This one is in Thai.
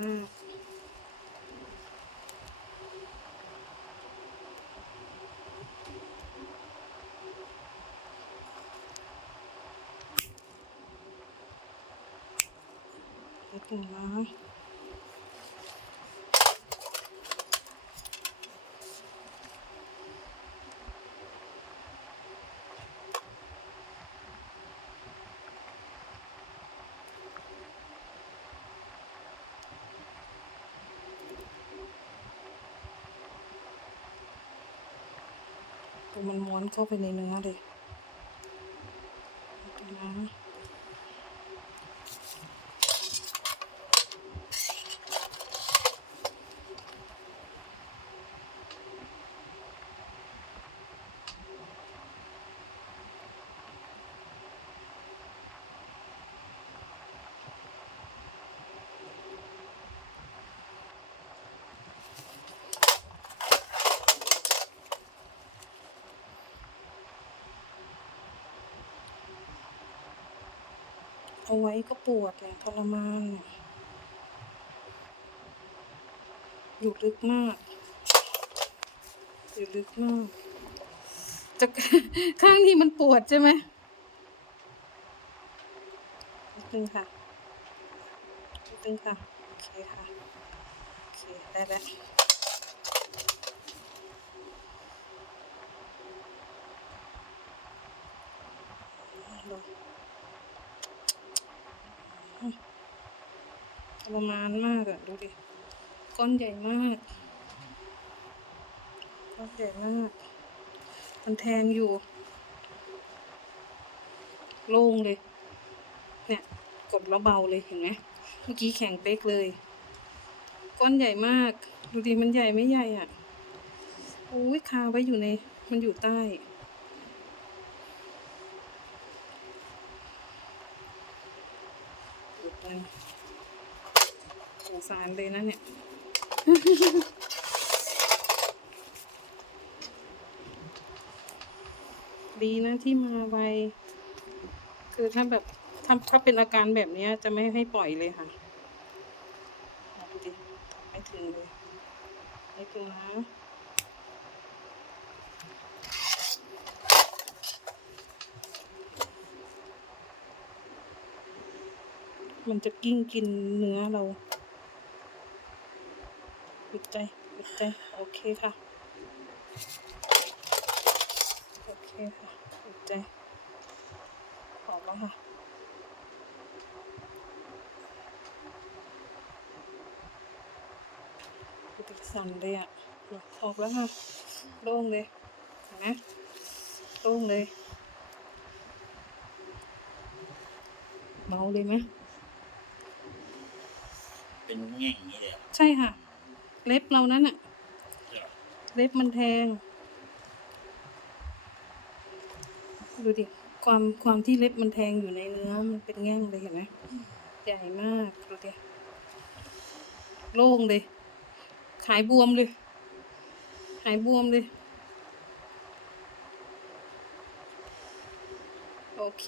มากนิ มันม้วนเข้าไปในเนื้อเลยนิดนึงนะ เอาไว้ก็ปวดเนี่ยทรมานเนี่ยอยู่ลึกมากอยู่ลึกมากจะข้างที่มันปวดใช่ไหมนิดนึงค่ะนิดนึงค่ะ โอเคค่ะ โอเค ได้แล้ว ดู ทรมานมากอะดูดิ ก้อนใหญ่มาก ก้อนใหญ่มาก มันแทงอยู่ โล่งเลย เนี่ย กดแล้วเบาเลยเห็นไหมเมื่อกี้แข็งเป๊กเลย ก้อนใหญ่มาก ดูดิมันใหญ่ไม่ใหญ่อะโอ้ยคาไว้อยู่ใน มันอยู่ใต้ดูไป สงสารเลยนะเนี่ย ดีนะที่มาไว คือถ้าแบบถ้าถ้าเป็นอาการแบบนี้จะไม่ให้ปล่อยเลยค่ะดูดิไม่ถึงเลยไม่ถึงนะมันจะกิ้งกินเนื้อเรา ปิดใจปิดใจ โอเคค่ะ โอเคค่ะปิดใจออกแล้วค่ะปิดสั่นเลยอะออกแล้วค่ะ โล่งเลยเห็นไหมโล่งเลยเบาเลยไหมเป็นแง่งอย่างนี้เลยเหรอใช่ค่ะ เล็บเรานั้นอะเหรอเล็บมันแทง ดูดิ ความความที่เล็บมันแทงอยู่ในเนื้อ มันเป็นแง่งเลยเห็นไหมใหญ่มาก ดูดิ โล่งเลย ขายบวมเลย หายบวมเลย โอเค